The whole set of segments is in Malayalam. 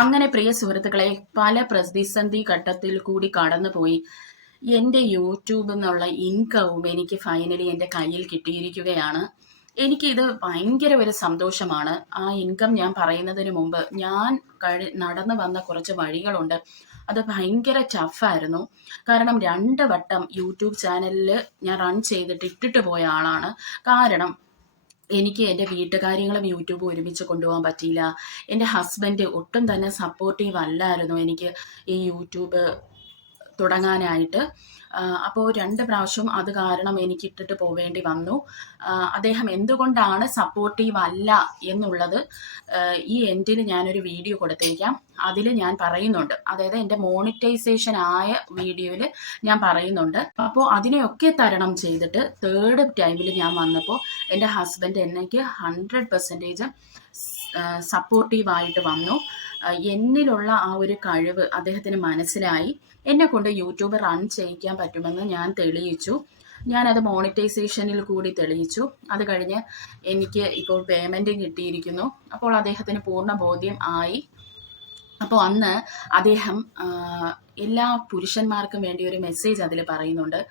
അങ്ങനെ പ്രിയ സുഹൃത്തുക്കളെ, പല പ്രതിസന്ധി ഘട്ടത്തിൽ കൂടി കടന്നുപോയി എൻ്റെ യൂട്യൂബ് എന്നുള്ള ഇൻകവും എനിക്ക് ഫൈനലി എൻ്റെ കയ്യിൽ കിട്ടിയിരിക്കുകയാണ്. എനിക്കിത് ഭയങ്കര ഒരു സന്തോഷമാണ്. ആ ഇൻകം ഞാൻ പറയുന്നതിന് മുമ്പ് ഞാൻ നടന്നു വന്ന കുറച്ച് വഴികളുണ്ട്. അത് ഭയങ്കര ടഫായിരുന്നു. കാരണം 2 വട്ടം യൂട്യൂബ് ചാനലിൽ ഞാൻ റൺ ചെയ്തിട്ട് ഇട്ടിട്ട് പോയ ആളാണ്. കാരണം എനിക്ക് എൻ്റെ വീട്ടുകാര്യങ്ങളും യൂട്യൂബും ഒരുമിച്ച് കൊണ്ടുപോകാൻ പറ്റിയില്ല. എൻ്റെ ഹസ്ബൻഡ് ഒട്ടും തന്നെ സപ്പോർട്ടീവ് അല്ലായിരുന്നു എനിക്ക് ഈ യൂട്യൂബ് തുടങ്ങാനായിട്ട്. അപ്പോൾ 2 പ്രാവശ്യം അത് കാരണം എനിക്ക് ഇട്ടിട്ട് പോവേണ്ടി വന്നു. അദ്ദേഹം എന്തുകൊണ്ടാണ് സപ്പോർട്ടീവ് അല്ല എന്നുള്ളത് ഈ എൻഡിൽ ഞാനൊരു വീഡിയോ കൊടുത്തേക്കാം. അതിൽ ഞാൻ പറയുന്നുണ്ട്. അതായത് എൻ്റെ മോണിറ്റൈസേഷൻ ആയ വീഡിയോയിൽ ഞാൻ പറയുന്നുണ്ട്. അപ്പോൾ അതിനെയൊക്കെ തരണം ചെയ്തിട്ട് 3rd ടൈമിൽ ഞാൻ വന്നപ്പോൾ എൻ്റെ ഹസ്ബൻഡ് എനിക്ക് 100% സപ്പോർട്ടീവായിട്ട് വന്നു. എന്നിലുള്ള ആ ഒരു കഴിവ് അദ്ദേഹത്തിന് മനസ്സിലായി. എന്നെ കൊണ്ട് യൂട്യൂബ് റൺ ചെയ്യിക്കാൻ പറ്റുമെന്ന് ഞാൻ തെളിയിച്ചു. ഞാനത് മോണിറ്റൈസേഷനിൽ കൂടി തെളിയിച്ചു. അത് കഴിഞ്ഞ് എനിക്ക് ഇപ്പോൾ പേയ്മെൻറ്റും കിട്ടിയിരിക്കുന്നു. അപ്പോൾ അദ്ദേഹത്തിന് പൂർണ്ണ ബോധ്യം ആയി. അപ്പോൾ അന്ന് അദ്ദേഹം എല്ലാ പുരുഷന്മാർക്കും വേണ്ടി ഒരു മെസ്സേജ് അതിൽ പറയുന്നുണ്ട്.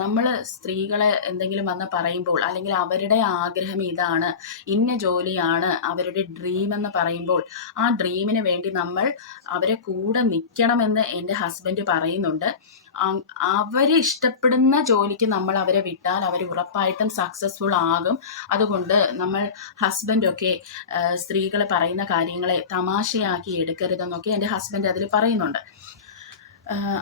നമ്മൾ സ്ത്രീകളെ എന്തെങ്കിലും വന്ന് പറയുമ്പോൾ, അല്ലെങ്കിൽ അവരുടെ ആഗ്രഹം ഇതാണ്, ഇന്ന ജോലിയാണ് അവരുടെ ഡ്രീം എന്ന് പറയുമ്പോൾ, ആ ഡ്രീമിന് വേണ്ടി നമ്മൾ അവരെ കൂടെ നിൽക്കണമെന്ന് എൻ്റെ ഹസ്ബൻഡ് പറയുന്നുണ്ട്. അവരെ ഇഷ്ടപ്പെടുന്ന ജോലിക്ക് നമ്മൾ അവരെ വിട്ടാൽ അവർ ഉറപ്പായിട്ടും സക്സസ്ഫുൾ ആകും. അതുകൊണ്ട് നമ്മൾ ഹസ്ബൻഡൊക്കെ സ്ത്രീകൾ പറയുന്ന കാര്യങ്ങളെ തമാശയാക്കി എടുക്കരുതെന്നൊക്കെ എൻ്റെ ഹസ്ബൻഡ് അതിൽ പറയുന്നുണ്ട്.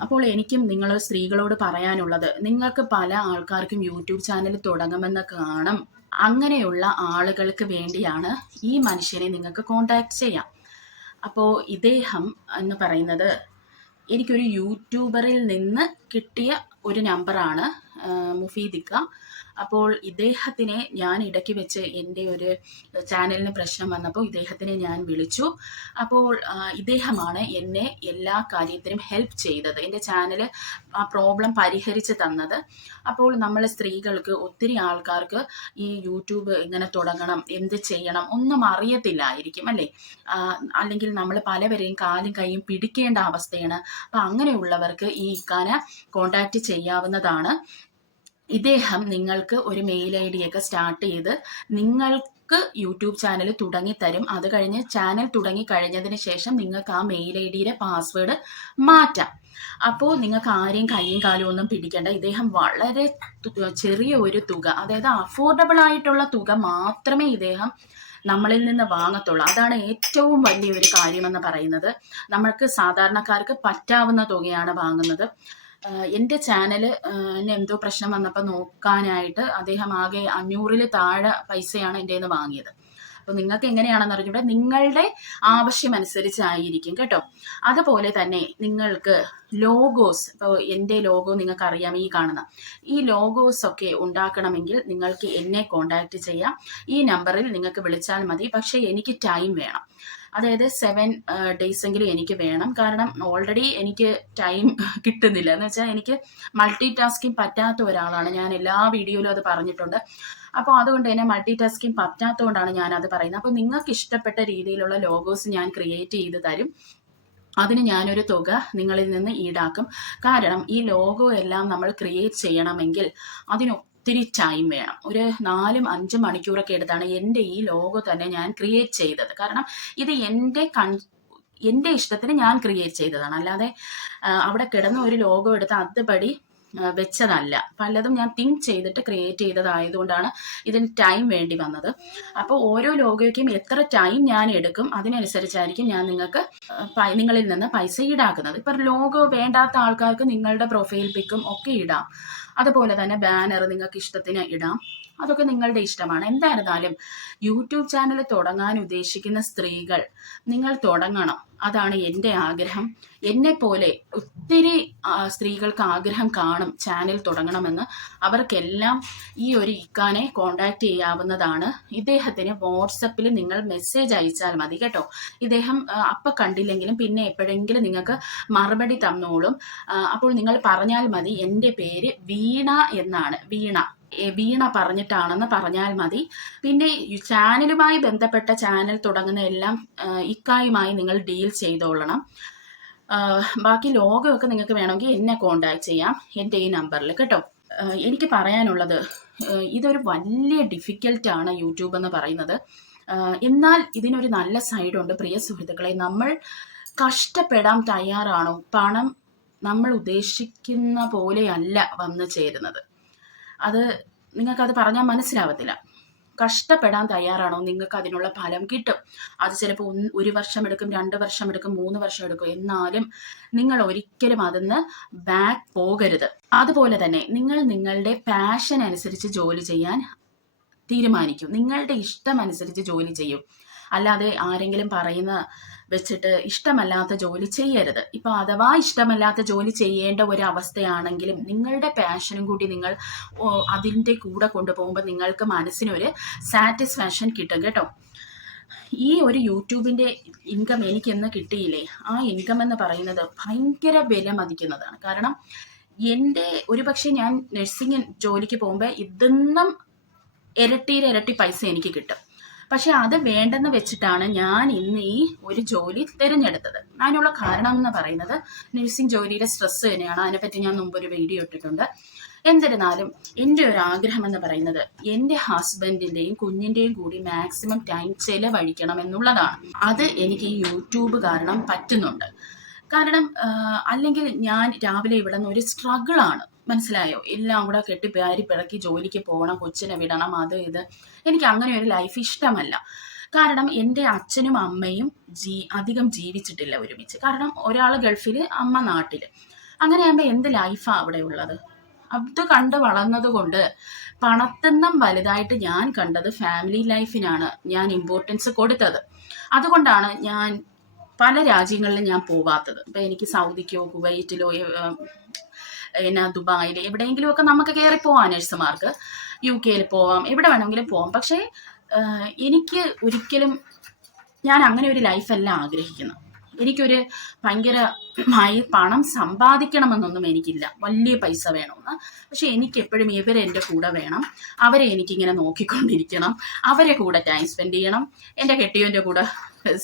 അപ്പോൾ എനിക്കും നിങ്ങൾ സ്ത്രീകളോട് പറയാനുള്ളത്, നിങ്ങൾക്ക് പല ആൾക്കാർക്കും യൂട്യൂബ് ചാനൽ തുടങ്ങുമെന്ന് കാണും. അങ്ങനെയുള്ള ആളുകൾക്ക് വേണ്ടിയാണ് ഈ മനുഷ്യനെ നിങ്ങൾക്ക് കോണ്ടാക്ട് ചെയ്യാം. അപ്പോൾ ഇദ്ദേഹം എന്ന് പറയുന്നത് എനിക്കൊരു യൂട്യൂബറിൽ നിന്ന് കിട്ടിയ ഒരു നമ്പറാണ്, മുഫീദിക്ക. അപ്പോൾ ഇദ്ദേഹത്തിനെ ഞാൻ ഇടയ്ക്ക് വെച്ച് എൻ്റെ ഒരു ചാനലിന് പ്രശ്നം വന്നപ്പോൾ ഇദ്ദേഹത്തിനെ ഞാൻ വിളിച്ചു. അപ്പോൾ ഇദ്ദേഹമാണ് എന്നെ എല്ലാ കാര്യത്തിനും ഹെൽപ്പ് ചെയ്തത്, എൻ്റെ ചാനൽ ആ പ്രോബ്ലം പരിഹരിച്ച് തന്നത്. അപ്പോൾ നമ്മൾ സ്ത്രീകൾക്ക്, ഒത്തിരി ആൾക്കാർക്ക് ഈ യൂട്യൂബ് എങ്ങനെ തുടങ്ങണം, എന്ത് ചെയ്യണം ഒന്നും അറിയത്തില്ലായിരിക്കും അല്ലേ. അല്ലെങ്കിൽ നമ്മൾ പലവരെയും കാലും കൈയും പിടിക്കേണ്ട അവസ്ഥയാണ്. അപ്പം അങ്ങനെയുള്ളവർക്ക് ഈ ഇക്കാനെ കോണ്ടാക്ട് ചെയ്യാവുന്നതാണ്. ഇദ്ദേഹം നിങ്ങൾക്ക് ഒരു മെയിൽ ഐ ഡി ഒക്കെ സ്റ്റാർട്ട് ചെയ്ത് നിങ്ങൾക്ക് യൂട്യൂബ് ചാനൽ തുടങ്ങിത്തരും. അത് കഴിഞ്ഞ് ചാനൽ തുടങ്ങി കഴിഞ്ഞതിന് ശേഷം നിങ്ങൾക്ക് ആ മെയിൽ ഐ ഡിയുടെ പാസ്വേഡ് മാറ്റാം. അപ്പോൾ നിങ്ങൾക്ക് ആരെയും കൈയും കാലും ഒന്നും പിടിക്കേണ്ട. ഇദ്ദേഹം വളരെ ചെറിയ ഒരു തുക, അതായത് അഫോർഡബിൾ ആയിട്ടുള്ള തുക മാത്രമേ ഇദ്ദേഹം നമ്മളിൽ നിന്ന് വാങ്ങത്തുള്ളൂ. അതാണ് ഏറ്റവും വലിയൊരു കാര്യമെന്ന് പറയുന്നത്. നമ്മൾക്ക് സാധാരണക്കാർക്ക് പറ്റാവുന്ന തുകയാണ് വാങ്ങുന്നത്. എൻ്റെ ചാനല് എന്തോ പ്രശ്നം വന്നപ്പോൾ നോക്കാനായിട്ട് അദ്ദേഹം ആകെ 500-ൽ താഴെ പൈസയാണ് എൻ്റെ നിന്ന് വാങ്ങിയത്. അപ്പോൾ നിങ്ങൾക്ക് എങ്ങനെയാണെന്ന് അറിഞ്ഞൂടെ, നിങ്ങളുടെ ആവശ്യമനുസരിച്ചായിരിക്കും കേട്ടോ. അതുപോലെ തന്നെ നിങ്ങൾക്ക് ലോഗോസ്, ഇപ്പോൾ എൻ്റെ ലോഗോ നിങ്ങൾക്ക് അറിയാം, ഈ കാണുന്ന ഈ ലോഗോസ് ഒക്കെ ഉണ്ടാക്കണമെങ്കിൽ നിങ്ങൾക്ക് എന്നെ കോണ്ടാക്ട് ചെയ്യാം. ഈ നമ്പറിൽ നിങ്ങൾക്ക് വിളിച്ചാൽ മതി. പക്ഷേ എനിക്ക് ടൈം വേണം. അതായത് 7 days എങ്കിലും എനിക്ക് വേണം. കാരണം ഓൾറെഡി എനിക്ക് ടൈം കിട്ടുന്നില്ല. എന്ന് വെച്ചാൽ എനിക്ക് മൾട്ടി ടാസ്കിങ് പറ്റാത്ത ഒരാളാണ്. ഞാൻ എല്ലാ വീഡിയോയിലും അത് പറഞ്ഞിട്ടുണ്ട്. അപ്പോൾ അതുകൊണ്ട് തന്നെ മൾട്ടി ടാസ്കിങ് പറ്റാത്തതുകൊണ്ടാണ് ഞാനത് പറയുന്നത്. അപ്പോൾ നിങ്ങൾക്ക് ഇഷ്ടപ്പെട്ട രീതിയിലുള്ള ലോഗോസ് ഞാൻ ക്രിയേറ്റ് ചെയ്ത് തരും. അതിന് ഞാനൊരു തുക നിങ്ങളിൽ നിന്ന് ഈടാക്കും. കാരണം ഈ ലോഗോ എല്ലാം നമ്മൾ ക്രിയേറ്റ് ചെയ്യണമെങ്കിൽ ഒത്തിരി ടൈം വേണം. ഒരു 4-5 മണിക്കൂറൊക്കെ എടുത്താണ് എൻ്റെ ഈ ലോഗോ തന്നെ ഞാൻ ക്രിയേറ്റ് ചെയ്തത്. കാരണം ഇത് എൻ്റെ ഇഷ്ടത്തിന് ഞാൻ ക്രിയേറ്റ് ചെയ്തതാണ്. അല്ലാതെ അവിടെ കിടന്ന ഒരു ലോഗോ എടുത്ത് അതുപടി വെച്ചതല്ല. പലതും ഞാൻ തിങ്ക് ചെയ്തിട്ട് ക്രിയേറ്റ് ചെയ്തതായതുകൊണ്ടാണ് ഇതിന് ടൈം വേണ്ടി വന്നത്. അപ്പോൾ ഓരോ ലോഗോയ്ക്കും എത്ര ടൈം ഞാൻ എടുക്കും അതിനനുസരിച്ചായിരിക്കും ഞാൻ നിങ്ങൾക്ക് നിങ്ങളിൽ നിന്ന് പൈസ ഈടാക്കുന്നത്. ഇപ്പം ലോഗോ വേണ്ടാത്ത ആൾക്കാർക്ക് നിങ്ങളുടെ പ്രൊഫൈൽ പിക്കും ഒക്കെ ഇടാം. അതുപോലെ തന്നെ ബാനർ നിങ്ങൾക്ക് ഇഷ്ടത്തിന് ഇടാം. അതൊക്കെ നിങ്ങളുടെ ഇഷ്ടമാണ്. എന്തായിരുന്നാലും യൂട്യൂബ് ചാനൽ തുടങ്ങാൻ ഉദ്ദേശിക്കുന്ന സ്ത്രീകൾ, നിങ്ങൾ തുടങ്ങണം. അതാണ് എൻ്റെ ആഗ്രഹം. എന്നെപ്പോലെ ഒത്തിരി സ്ത്രീകൾക്ക് ആഗ്രഹം കാണും ചാനൽ തുടങ്ങണമെന്ന്. അവർക്കെല്ലാം ഈ ഒരു ഇക്കാനെ കോണ്ടാക്ട് ചെയ്യാവുന്നതാണ്. ഇദ്ദേഹത്തിന് വാട്സപ്പിൽ നിങ്ങൾ മെസ്സേജ് അയച്ചാൽ മതി കേട്ടോ. ഇദ്ദേഹം അപ്പം കണ്ടില്ലെങ്കിലും പിന്നെ എപ്പോഴെങ്കിലും നിങ്ങൾക്ക് മറുപടി തന്നോളും. അപ്പോൾ നിങ്ങൾ പറഞ്ഞാൽ മതി, എൻ്റെ പേര് വീണ എന്നാണ്, വീണ. വീണ പറഞ്ഞിട്ടാണെന്ന് പറഞ്ഞാൽ മതി. പിന്നെ ചാനലുമായി ബന്ധപ്പെട്ട ചാനൽ തുടങ്ങുന്ന എല്ലാം ഇക്കായുമായി നിങ്ങൾ ഡീൽ ചെയ്തോളണം. ബാക്കി ലോഗമൊക്കെ നിങ്ങൾക്ക് വേണമെങ്കിൽ എന്നെ കോണ്ടാക്ട് ചെയ്യാം എൻ്റെ ഈ നമ്പറിൽ കേട്ടോ. എനിക്ക് പറയാനുള്ളത്, ഇതൊരു വലിയ ഡിഫിക്കൽട്ടാണ് യൂട്യൂബ് എന്ന് പറയുന്നത്. എന്നാൽ ഇതിനൊരു നല്ല സൈഡുണ്ട് പ്രിയ സുഹൃത്തുക്കളെ. നമ്മൾ കഷ്ടപ്പെടാൻ തയ്യാറാണോ? പണം നമ്മൾ ഉദ്ദേശിക്കുന്ന പോലെയല്ല വന്നു ചേരുന്നത്. അത് നിങ്ങൾക്കത് പറഞ്ഞാൽ മനസ്സിലാവത്തില്ല. കഷ്ടപ്പെടാൻ തയ്യാറാണോ, നിങ്ങൾക്ക് അതിനുള്ള ഫലം കിട്ടും. അത് ചിലപ്പോൾ 1 വർഷം എടുക്കും, 2 വർഷം എടുക്കും, 3 വർഷം എടുക്കും. എന്നാലും നിങ്ങൾ ഒരിക്കലും അതിന്ന് ബാക്ക് പോകരുത്. അതുപോലെ തന്നെ നിങ്ങൾ നിങ്ങളുടെ പാഷൻ അനുസരിച്ച് ജോലി ചെയ്യാൻ തീരുമാനിക്കും. നിങ്ങളുടെ ഇഷ്ടം അനുസരിച്ച് ജോലി ചെയ്യും. അല്ലാതെ ആരെങ്കിലും പറയുന്ന വെച്ചിട്ട് ഇഷ്ടമല്ലാത്ത ജോലി ചെയ്യരുത്. ഇപ്പൊ അഥവാ ഇഷ്ടമല്ലാത്ത ജോലി ചെയ്യേണ്ട ഒരു അവസ്ഥയാണെങ്കിലും നിങ്ങളുടെ പാഷനും കൂടി നിങ്ങൾ അതിൻ്റെ കൂടെ കൊണ്ടുപോകുമ്പോൾ നിങ്ങൾക്ക് മനസ്സിനൊരു സാറ്റിസ്ഫാക്ഷൻ കിട്ടും കേട്ടോ. ഈ ഒരു യൂട്യൂബിൻ്റെ ഇൻകം എനിക്കെന്ന് കിട്ടിയില്ലേ, ആ ഇൻകം എന്ന് പറയുന്നത് ഭയങ്കര വില മതിക്കുന്നതാണ്. കാരണം എൻ്റെ ഒരുപക്ഷെ ഞാൻ നഴ്സിംഗ് ജോലിക്ക് പോകുമ്പോൾ ഇതൊന്നും ഇരട്ടി പൈസ എനിക്ക് കിട്ടും. പക്ഷെ അത് വേണ്ടെന്ന് വെച്ചിട്ടാണ് ഞാൻ ഇന്ന് ഈ ഒരു ജോലി തിരഞ്ഞെടുത്തത്. അതിനുള്ള കാരണം എന്ന് പറയുന്നത് നഴ്സിംഗ് ജോലിയിലെ സ്ട്രെസ് തന്നെയാണ്. അതിനെപ്പറ്റി ഞാൻ മുമ്പൊരു വീഡിയോ ഇട്ടിട്ടുണ്ട്. എന്നിരുന്നാലും എൻ്റെ ഒരു ആഗ്രഹം എന്ന് പറയുന്നത് എൻ്റെ ഹസ്ബൻഡിൻ്റെയും കുഞ്ഞിൻ്റെയും കൂടി മാക്സിമം ടൈം ചെലവഴിക്കണം എന്നുള്ളതാണ്. അത് എനിക്ക് ഈ യൂട്യൂബ് കാരണം പറ്റുന്നുണ്ട്. കാരണം അല്ലെങ്കിൽ ഞാൻ രാവിലെ ഇവിടെ നിന്ന് ഒരു സ്ട്രഗിളാണ്, മനസ്സിലായോ? എല്ലാം കൂടെ കെട്ടിപ്പാരി പിറക്കി ജോലിക്ക് പോകണം, കൊച്ചിനെ വിടണം, അത് ഇത്. എനിക്ക് അങ്ങനെ ഒരു ലൈഫ് ഇഷ്ടമല്ല. കാരണം എൻ്റെ അച്ഛനും അമ്മയും അധികം ജീവിച്ചിട്ടില്ല ഒരുമിച്ച്. കാരണം ഒരാൾ ഗൾഫിൽ, അമ്മ നാട്ടിൽ. അങ്ങനെയാകുമ്പോൾ എന്ത് ലൈഫാണ് അവിടെ ഉള്ളത്? അത് കണ്ട് വളർന്നത് കൊണ്ട് പണത്തിന്നും വലുതായിട്ട് ഞാൻ കണ്ടത് ഫാമിലി ലൈഫിനാണ് ഞാൻ ഇമ്പോർട്ടൻസ് കൊടുത്തത്. അതുകൊണ്ടാണ് ഞാൻ പല രാജ്യങ്ങളിലും ഞാൻ പോവാത്തത്. ഇപ്പം എനിക്ക് സൗദിക്കോ കുവൈറ്റിലോ ദുബായിൽ എവിടെയെങ്കിലും ഒക്കെ നമുക്ക് കയറി പോവാം. നഴ്സുമാർക്ക് UK പോവാം, എവിടെ വേണമെങ്കിലും പോവാം. പക്ഷേ എനിക്ക് ഒരിക്കലും ഞാൻ അങ്ങനെ ഒരു ലൈഫല്ല ആഗ്രഹിക്കുന്നത്. എനിക്കൊരു ഭയങ്കരമായി പണം സമ്പാദിക്കണമെന്നൊന്നും എനിക്കില്ല, വലിയ പൈസ വേണമെന്ന്. പക്ഷെ എനിക്ക് എപ്പോഴും ഇവരെ എൻ്റെ കൂടെ വേണം. അവരെ എനിക്കിങ്ങനെ നോക്കിക്കൊണ്ടിരിക്കണം, അവരെ കൂടെ ടൈം സ്പെൻഡ് ചെയ്യണം, എൻ്റെ കെട്ടിയവൻ്റെ കൂടെ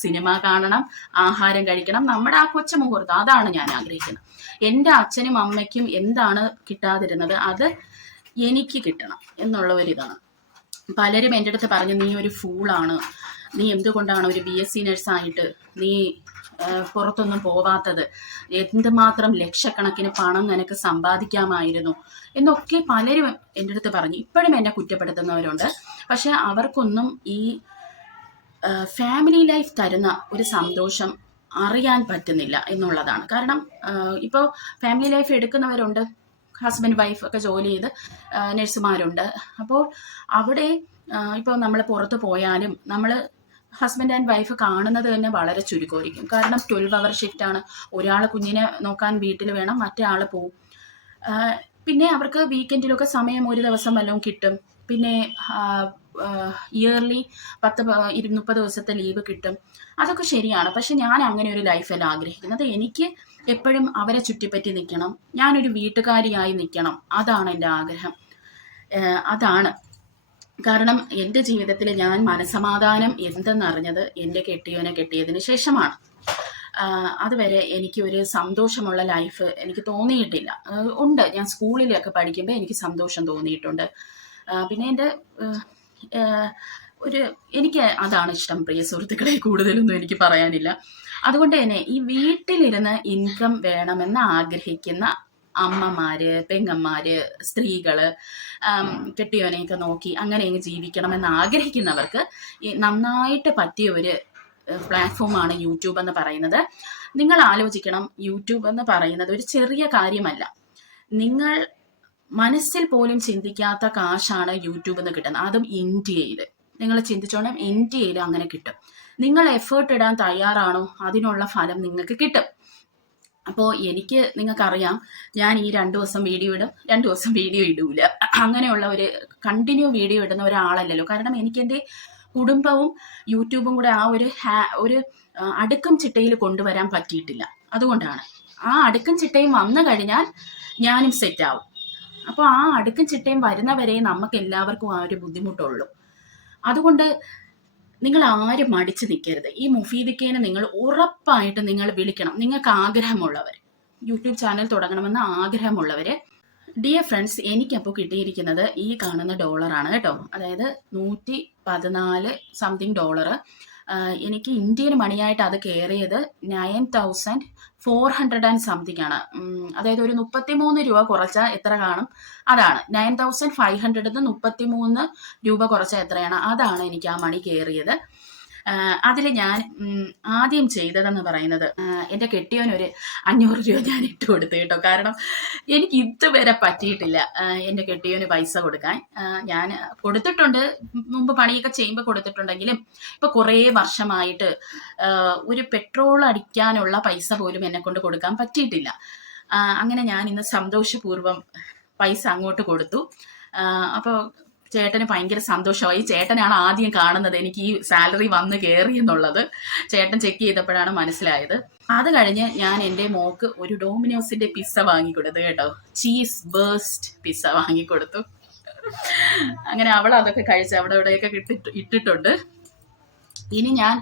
സിനിമ കാണണം, ആഹാരം കഴിക്കണം, നമ്മുടെ ആ കൊച്ചു മുഹൂർത്തം. അതാണ് ഞാൻ ആഗ്രഹിക്കുന്നത്. എൻ്റെ അച്ഛനും അമ്മയ്ക്കും എന്താണ് കിട്ടാതിരുന്നത് അത് എനിക്ക് കിട്ടണം എന്നുള്ള ഒരിതാണ്. പലരും എൻ്റെ അടുത്ത് പറഞ്ഞു, നീ ഒരു ഫൂളാണ്, നീ എന്തുകൊണ്ടാണ് ഒരു BSc നഴ്സായിട്ട് നീ പുറത്തൊന്നും പോവാത്തത്, എന്തുമാത്രം ലക്ഷക്കണക്കിന് പണം നിനക്ക് സമ്പാദിക്കാമായിരുന്നു എന്നൊക്കെ പലരും എൻ്റെ അടുത്ത് പറഞ്ഞു. ഇപ്പോഴും എന്നെ കുറ്റപ്പെടുത്തുന്നവരുണ്ട്. പക്ഷെ അവർക്കൊന്നും ഈ ഫാമിലി ലൈഫ് തരുന്ന ഒരു സന്തോഷം അറിയാൻ പറ്റുന്നില്ല എന്നുള്ളതാണ്. കാരണം ഇപ്പോൾ ഫാമിലി ലൈഫ് എടുക്കുന്നവരുണ്ട്, ഹസ്ബൻഡ് വൈഫ് ഒക്കെ ജോലി ചെയ്ത് നഴ്സുമാരുണ്ട്. അപ്പോൾ അവിടെ ഇപ്പോൾ നമ്മൾ പുറത്ത് പോയാലും നമ്മൾ ഹസ്ബൻഡ് ആൻഡ് വൈഫ് കാണുന്നത് തന്നെ വളരെ ചുരുക്കമായിരിക്കും. കാരണം 12 hour ഷിഫ്റ്റാണ്. ഒരാൾ കുഞ്ഞിനെ നോക്കാൻ വീട്ടിൽ വേണം, മറ്റേ ആൾ പോവും. പിന്നെ അവർക്ക് വീക്കെൻഡിലൊക്കെ സമയം ഒരു ദിവസം വല്ലതും കിട്ടും. പിന്നെ ഇയർലി 10-30 ദിവസത്തെ ലീവ് കിട്ടും. അതൊക്കെ ശരിയാണ്. പക്ഷെ ഞാൻ അങ്ങനെ ഒരു ലൈഫല്ല ആഗ്രഹിക്കുന്നത്. എനിക്ക് എപ്പോഴും അവരെ ചുറ്റിപ്പറ്റി നിൽക്കണം, ഞാനൊരു വീട്ടുകാരിയായി നിൽക്കണം. അതാണ് എൻ്റെ ആഗ്രഹം. അതാണ് കാരണം എൻ്റെ ജീവിതത്തിൽ ഞാൻ മനസമാധാനം എന്തെന്നറിഞ്ഞത് എൻ്റെ കെട്ടിയവനെ കെട്ടിയതിന് ശേഷമാണ്. അതുവരെ എനിക്ക് ഒരു സന്തോഷമുള്ള ലൈഫ് എനിക്ക് തോന്നിയിട്ടില്ല. ഉണ്ട്, ഞാൻ സ്കൂളിലൊക്കെ പഠിക്കുമ്പോൾ എനിക്ക് സന്തോഷം തോന്നിയിട്ടുണ്ട്. പിന്നെ എൻ്റെ എനിക്ക് അതാണ് ഇഷ്ടം പ്രിയ സുഹൃത്തുക്കളെ. കൂടുതലൊന്നും എനിക്ക് പറയാനില്ല. അതുകൊണ്ട് തന്നെ ഈ വീട്ടിലിരുന്ന് ഇൻകം വേണമെന്ന് ആഗ്രഹിക്കുന്ന അമ്മമാര്, പെങ്ങന്മാര്, സ്ത്രീകള്, കെട്ടിയോനെയൊക്കെ നോക്കി അങ്ങനെയൊക്കെ ജീവിക്കണമെന്ന് ആഗ്രഹിക്കുന്നവർക്ക് നന്നായിട്ട് പറ്റിയ ഒരു പ്ലാറ്റ്ഫോമാണ് യൂട്യൂബ് എന്ന് പറയുന്നത്. നിങ്ങൾ ആലോചിക്കണം, യൂട്യൂബ് എന്ന് പറയുന്നത് ഒരു ചെറിയ കാര്യമല്ല. നിങ്ങൾ മനസ്സിൽ പോലും ചിന്തിക്കാത്ത കാശാണ് യൂട്യൂബിൽ നിന്ന് കിട്ടുന്നത്. അതും ഇന്ത്യയിൽ. നിങ്ങൾ ചിന്തിച്ചോണം, ഇന്ത്യയിൽ അങ്ങനെ കിട്ടും. നിങ്ങൾ എഫേർട്ട് ഇടാൻ തയ്യാറാണോ, അതിനുള്ള ഫലം നിങ്ങൾക്ക് കിട്ടും. അപ്പോൾ നിങ്ങൾക്കറിയാം, ഞാൻ ഈ 2 ദിവസം വീഡിയോ ഇടും, 2 ദിവസം വീഡിയോ ഇടൂല, അങ്ങനെയുള്ള ഒരു കണ്ടിന്യൂ വീഡിയോ ഇടുന്ന ഒരാളല്ലല്ലോ. കാരണം എനിക്ക് എൻ്റെ കുടുംബവും യൂട്യൂബും കൂടെ ആ ഒരു അടുക്കും ചിട്ടയിൽ കൊണ്ടുവരാൻ പറ്റിയിട്ടില്ല. അതുകൊണ്ടാണ്. ആ അടുക്കും ചിട്ടയും വന്നു കഴിഞ്ഞാൽ ഞാനും സെറ്റാവും. അപ്പോൾ ആ അടുക്കും ചിട്ടയും വരുന്നവരെ നമുക്ക് എല്ലാവർക്കും ആ ഒരു ബുദ്ധിമുട്ടുള്ളൂ. അതുകൊണ്ട് നിങ്ങൾ ആരും മടിച്ചു നിൽക്കരുത്. ഈ മുഫീദിക്കേനെ നിങ്ങൾ ഉറപ്പായിട്ട് നിങ്ങൾ വിളിക്കണം. നിങ്ങൾക്ക് ആഗ്രഹമുള്ളവർ, യൂട്യൂബ് ചാനൽ തുടങ്ങണമെന്ന് ആഗ്രഹമുള്ളവര്. ഡിയർ ഫ്രണ്ട്സ്, എനിക്കപ്പോൾ കിട്ടിയിരിക്കുന്നത് ഈ കാണുന്ന ഡോളറാണ് കേട്ടോ. അതായത് 114 സംതിങ് ഡോളർ. എനിക്ക് ഇന്ത്യൻ മണിയായിട്ട് അത് കയറിയത് 9400 ആൻഡ് സംതിങ് ആണ്. അതായത് ഒരു 33 രൂപ കുറച്ചാൽ എത്ര കാണും, അതാണ് 9500 33 രൂപ കുറച്ചാൽ എത്രയാണ്, അതാണ് എനിക്ക് ആ മണി കയറിയത്. അതിൽ ഞാൻ ആദ്യം ചെയ്തതെന്ന് പറയുന്നത്, എൻ്റെ കെട്ടിയവനൊരു 500 രൂപ ഞാൻ ഇട്ട് കൊടുത്തു കേട്ടോ. കാരണം എനിക്ക് ഇതുവരെ പറ്റിയിട്ടില്ല എൻ്റെ കെട്ടിയവന് പൈസ കൊടുക്കാൻ. ഞാൻ കൊടുത്തിട്ടുണ്ട്, മുമ്പ് പണിയൊക്കെ ചെയ്യുമ്പോൾ കൊടുത്തിട്ടുണ്ടെങ്കിലും ഇപ്പൊ കുറേ വർഷമായിട്ട് ഒരു പെട്രോൾ അടിക്കാനുള്ള പൈസ പോലും എന്നെ കൊണ്ട് കൊടുക്കാൻ പറ്റിയിട്ടില്ല. അങ്ങനെ ഞാൻ ഇന്ന് സന്തോഷപൂർവ്വം പൈസ അങ്ങോട്ട് കൊടുത്തു. അപ്പോൾ ചേട്ടന് ഭയങ്കര സന്തോഷമായി. ചേട്ടനാണ് ആദ്യം കാണുന്നത് എനിക്ക് ഈ സാലറി വന്ന് കയറി എന്നുള്ളത്. ചേട്ടൻ ചെക്ക് ചെയ്തപ്പോഴാണ് മനസ്സിലായത്. അത് കഴിഞ്ഞ് ഞാൻ എൻ്റെ മോക്ക് ഒരു ഡോമിനോസിന്റെ പിസ്സ വാങ്ങിക്കൊടുത്തു കേട്ടോ. ചീസ് ബേസ്റ്റ് പിസ്സ വാങ്ങിക്കൊടുത്തു. അങ്ങനെ അവൾ അതൊക്കെ കഴിച്ച് അവിടെ ഇവിടെയൊക്കെ ഇട്ടിട്ടുണ്ട്. ഇനി ഞാൻ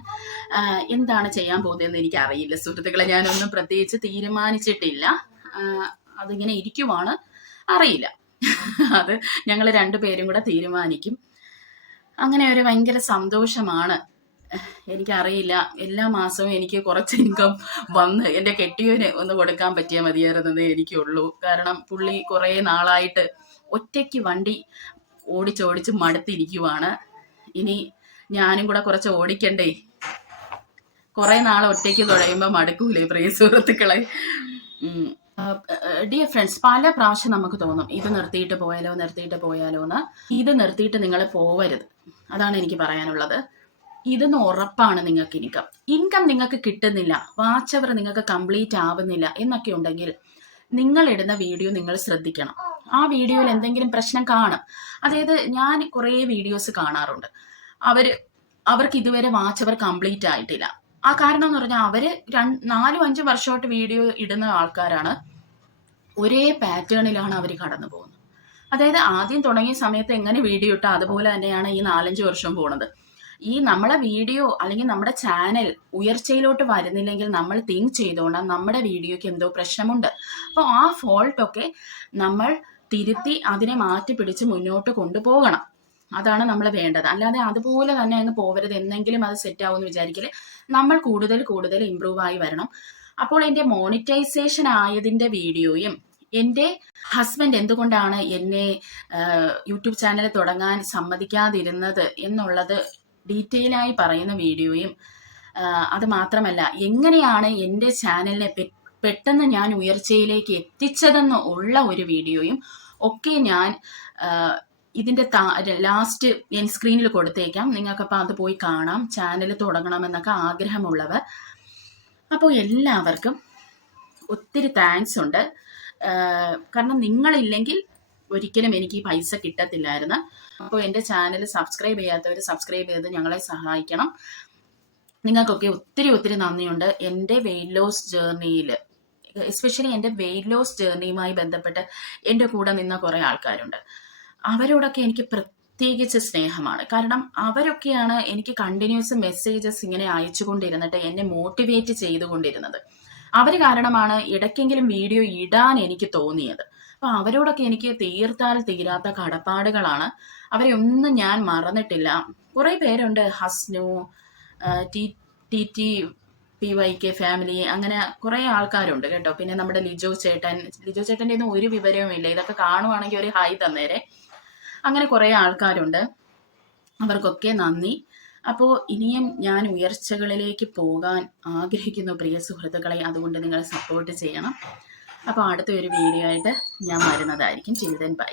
എന്താണ് ചെയ്യാൻ പോകുന്നതെന്ന് എനിക്ക് അറിയില്ല സുഹൃത്തുക്കളെ. ഞാനൊന്നും പ്രത്യേകിച്ച് തീരുമാനിച്ചിട്ടില്ല. അതിങ്ങനെ ഇരിക്കുവാണ്, അറിയില്ല. അത് ഞങ്ങൾ രണ്ടുപേരും കൂടെ തീരുമാനിക്കും. അങ്ങനെ ഒരു ഭയങ്കര സന്തോഷമാണ്. എനിക്കറിയില്ല, എല്ലാ മാസവും എനിക്ക് കുറച്ച് ഇൻകം വന്ന് എൻ്റെ കെട്ടിയവന് ഒന്ന് കൊടുക്കാൻ പറ്റിയാൽ മതിയായിരുന്നതേ എനിക്കുള്ളൂ. കാരണം പുള്ളി കുറേ നാളായിട്ട് ഒറ്റയ്ക്ക് വണ്ടി ഓടിച്ചോടിച്ച് മടുത്തിരിക്കുവാണ്. ഇനി ഞാനും കൂടെ കുറച്ച് ഓടിക്കണ്ടേ. കുറെ നാൾ ഒറ്റയ്ക്ക് തുഴയുമ്പോൾ മടുക്കൂലേ പ്രിയ സുഹൃത്തുക്കളെ. ഡിയർ ഫ്രണ്ട്സ്, പല പ്രാവശ്യം നമുക്ക് തോന്നും ഇത് നിർത്തിയിട്ട് പോയാലോ എന്ന്. ഇത് നിർത്തിയിട്ട് നിങ്ങൾ പോവരുത്, അതാണ് എനിക്ക് പറയാനുള്ളത്. ഇതെന്ന് ഉറപ്പാണ് നിങ്ങൾക്ക് ഇൻകം നിങ്ങൾക്ക് കിട്ടുന്നില്ല, വാച്ച് അവർ നിങ്ങൾക്ക് കംപ്ലീറ്റ് ആവുന്നില്ല എന്നൊക്കെ ഉണ്ടെങ്കിൽ നിങ്ങൾ ഇടുന്ന വീഡിയോ നിങ്ങൾ ശ്രദ്ധിക്കണം. ആ വീഡിയോയിൽ എന്തെങ്കിലും പ്രശ്നം കാണും. അതായത് ഞാൻ കുറേ വീഡിയോസ് കാണാറുണ്ട്, അവർക്ക് ഇതുവരെ വാച്ച് അവർ കംപ്ലീറ്റ് ആയിട്ടില്ല. ആ കാരണം എന്ന് പറഞ്ഞാൽ അവര് 4-5 വർഷമായിട്ട് വീഡിയോ ഇടുന്ന ആൾക്കാരാണ്. ഒരേ പാറ്റേണിലാണ് അവർ കടന്നു പോകുന്നത്. അതായത് ആദ്യം തുടങ്ങിയ സമയത്ത് എങ്ങനെ വീഡിയോ ഇട്ടോ അതുപോലെ തന്നെയാണ് ഈ 4-5 വർഷം പോണത്. ഈ നമ്മളെ വീഡിയോ അല്ലെങ്കിൽ നമ്മുടെ ചാനൽ ഉയർച്ചയിലോട്ട് വരുന്നില്ലെങ്കിൽ നമ്മൾ തിങ്ക് ചെയ്തോണ്ടാൽ നമ്മുടെ വീഡിയോക്ക് എന്തോ പ്രശ്നമുണ്ട്. അപ്പോൾ ആ ഫോൾട്ടൊക്കെ നമ്മൾ തിരുത്തി അതിനെ മാറ്റി പിടിച്ച് മുന്നോട്ട് കൊണ്ടുപോകണം. അതാണ് നമ്മൾ വേണ്ടത്. അല്ലാതെ അതുപോലെ തന്നെ അങ്ങ് പോവരുത്. എന്നെങ്കിലും അത് സെറ്റ് ആവുമെന്ന് വിചാരിക്കല്. നമ്മൾ കൂടുതൽ ഇമ്പ്രൂവ് ആയി വരണം. അപ്പോൾ എൻ്റെ മോണിറ്റൈസേഷൻ ആയതിൻ്റെ വീഡിയോയും എൻ്റെ ഹസ്ബൻഡ് എന്തുകൊണ്ടാണ് എന്നെ യൂട്യൂബ് ചാനൽ തുടങ്ങാൻ സമ്മതിക്കാതിരുന്നത് എന്നുള്ളത് ഡീറ്റെയിൽ ആയി പറയുന്ന വീഡിയോയും, അത് മാത്രമല്ല എങ്ങനെയാണ് എൻ്റെ ചാനലിനെ പെട്ടെന്ന് ഞാൻ ഉയർച്ചയിലേക്ക് എത്തിച്ചതെന്ന് ഉള്ള ഒരു വീഡിയോയും ഒക്കെ ഞാൻ ഇതിൻ്റെ ലാസ്റ്റ് ഞാൻ സ്ക്രീനിൽ കൊടുത്തേക്കാം. നിങ്ങൾക്കപ്പോൾ അത് പോയി കാണാം, ചാനൽ തുടങ്ങണമെന്നൊക്കെ ആഗ്രഹമുള്ളവർ. അപ്പോൾ എല്ലാവർക്കും ഒത്തിരി താങ്ക്സ് ഉണ്ട്. കാരണം നിങ്ങളില്ലെങ്കിൽ ഒരിക്കലും എനിക്ക് ഈ പൈസ കിട്ടത്തില്ലായിരുന്നു. അപ്പോൾ എൻ്റെ ചാനൽ സബ്സ്ക്രൈബ് ചെയ്യാത്തവർ സബ്സ്ക്രൈബ് ചെയ്ത് ഞങ്ങളെ സഹായിക്കണം. നിങ്ങൾക്കൊക്കെ ഒത്തിരി നന്ദിയുണ്ട്. എൻ്റെ വെയിറ്റ് ലോസ് ജേർണിയിൽ, എസ്പെഷ്യലി എൻ്റെ വെയിറ്റ് ലോസ് ജേർണിയുമായി ബന്ധപ്പെട്ട് എൻ്റെ കൂടെ നിന്ന കുറേ ആൾക്കാരുണ്ട്. അവരോടൊക്കെ എനിക്ക് പ്രത്യേകിച്ച് സ്നേഹമാണ്. കാരണം അവരൊക്കെയാണ് എനിക്ക് കണ്ടിന്യൂസ് മെസ്സേജസ് ഇങ്ങനെ അയച്ചുകൊണ്ടിരുന്നിട്ട് എന്നെ മോട്ടിവേറ്റ് ചെയ്തുകൊണ്ടിരുന്നത്. അവർ കാരണമാണ് ഇടയ്ക്കെങ്കിലും വീഡിയോ ഇടാൻ എനിക്ക് തോന്നിയത്. അപ്പോൾ അവരോടൊക്കെ എനിക്ക് തീർത്താൽ തീരാത്ത കടപ്പാടുകളാണ്. അവരെ ഒന്നും ഞാൻ മറന്നിട്ടില്ല. കുറേ പേരുണ്ട്, ഹസ്നു, TTPYK ഫാമിലി, അങ്ങനെ കുറേ ആൾക്കാരുണ്ട് കേട്ടോ. പിന്നെ നമ്മുടെ ലിജോ ചേട്ടൻ്റെ ഒന്നും ഒരു വിവരവും ഇല്ല. ഇതൊക്കെ കാണുവാണെങ്കിൽ ഒരു ഹായ് തന്നേരെ. അങ്ങനെ കുറേ ആൾക്കാരുണ്ട്, അവർക്കൊക്കെ നന്ദി. അപ്പോൾ ഇനിയും ഞാൻ ഉയർച്ചകളിലേക്ക് പോകാൻ ആഗ്രഹിക്കുന്നു പ്രിയ സുഹൃത്തുക്കളെ. അതുകൊണ്ട് നിങ്ങൾ സപ്പോർട്ട് ചെയ്യണം. അപ്പോൾ അടുത്ത ഒരു വീഡിയോ ആയിട്ട് ഞാൻ വരുന്നതായിരിക്കും. Children by.